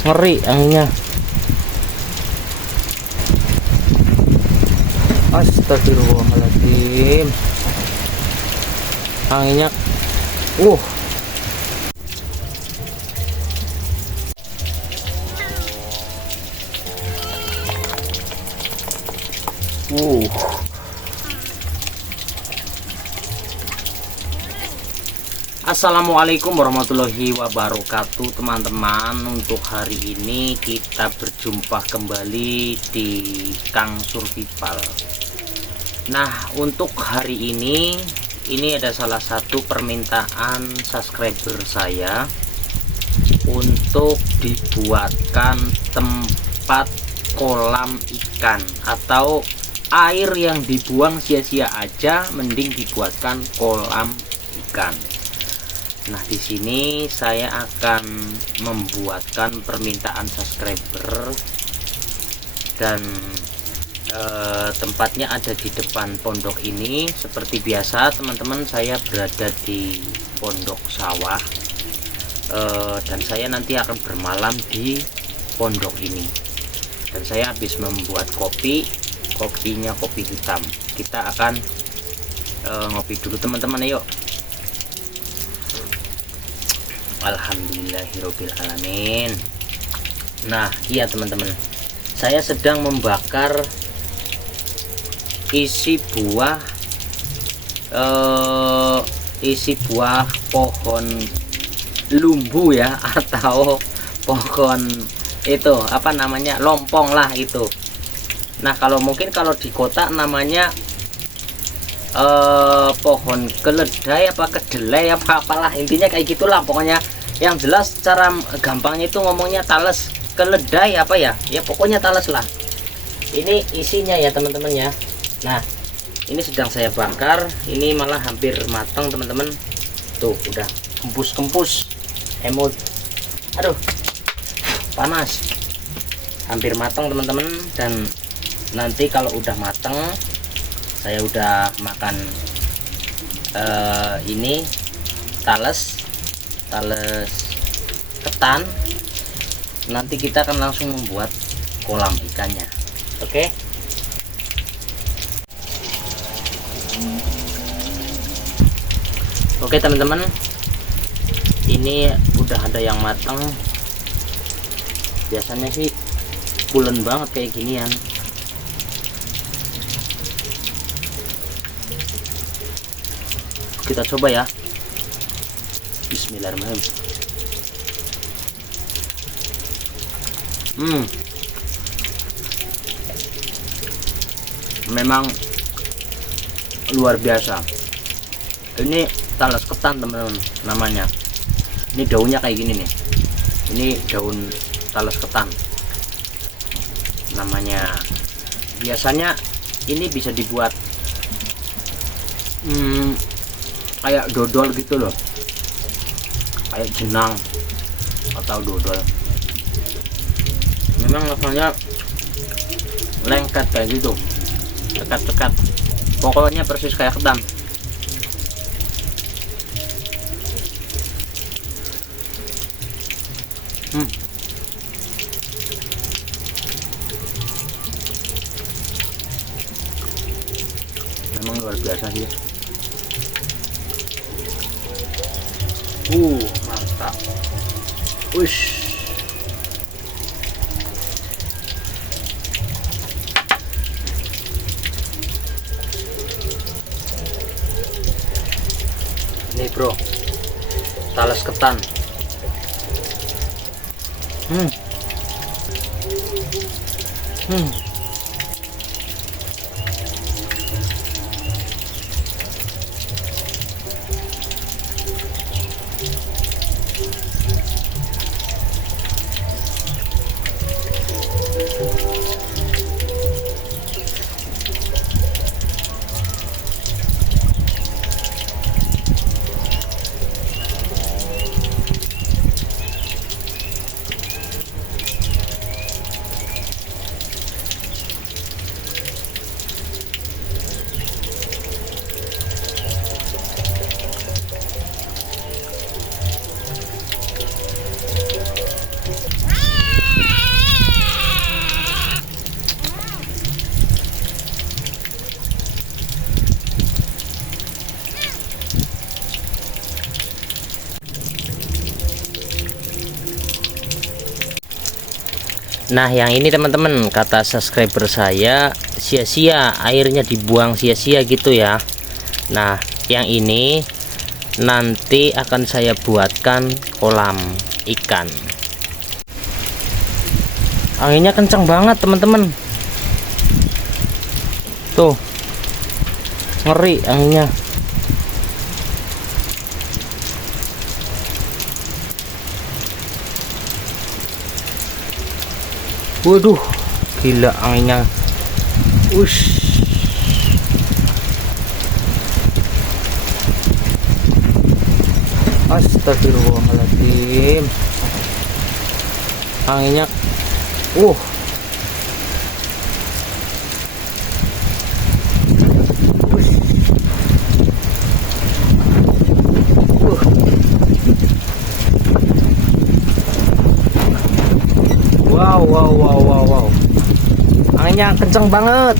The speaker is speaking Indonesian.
Ngeri anginnya. Astagfirullahaladzim. Anginnya. Uh. Assalamualaikum warahmatullahi wabarakatuh teman-teman. Untuk hari ini kita berjumpa kembali di Kang Survival. Nah, untuk hari ini ada salah satu permintaan subscriber saya untuk dibuatkan tempat kolam ikan, atau air yang dibuang sia-sia aja mending dibuatkan kolam ikan. Nah, di sini saya akan membuatkan permintaan subscriber, dan tempatnya ada di depan pondok ini. Seperti biasa teman-teman, saya berada di pondok sawah, dan saya nanti akan bermalam di pondok ini. Dan saya habis membuat kopinya kopi hitam. Kita akan ngopi dulu teman-teman, yuk. Alhamdulillahirobbilalamin. Nah, iya teman-teman, saya sedang membakar isi buah pohon lumbu ya, atau pohon itu apa namanya, lompong lah itu. Nah, kalau mungkin kalau di kota namanya pohon keledai apa kedelai apa apalah, intinya kayak gitulah pokoknya. Yang jelas cara gampangnya itu ngomongnya tales keledai apa ya, pokoknya tales lah. Ini isinya ya teman-teman ya. Nah, ini sedang saya bakar, ini malah hampir matang teman-teman. Tuh udah kempus emot, aduh panas, hampir matang teman-teman. Dan nanti kalau udah matang, saya udah makan ini tales ketan. Nanti kita akan langsung membuat kolam ikannya. Oke. Oke teman-teman, ini udah ada yang matang. Biasanya sih pulen banget kayak ginian. Kita coba ya. Bismillahirrahmanirrahim. Memang luar biasa. Ini talas ketan teman-teman namanya. Ini daunnya kayak gini nih. Ini daun talas ketan namanya. Biasanya ini bisa dibuat kayak dodol gitu loh, kayak jenang atau dodol. Memang rasanya lengket kayak gitu, dekat-dekat, pokoknya persis kayak ketan. Memang luar biasa sih. Mantap. Wush. Ini bro, talas ketan. Nah yang ini teman-teman, kata subscriber saya sia-sia, airnya dibuang sia-sia gitu ya. Nah yang ini nanti akan saya buatkan kolam ikan. Anginnya kencang banget teman-teman, tuh ngeri anginnya. Waduh, gila anginnya. Ush. Astagfirullahaladzim. Anginnya wow. Wow, anginnya kencang banget.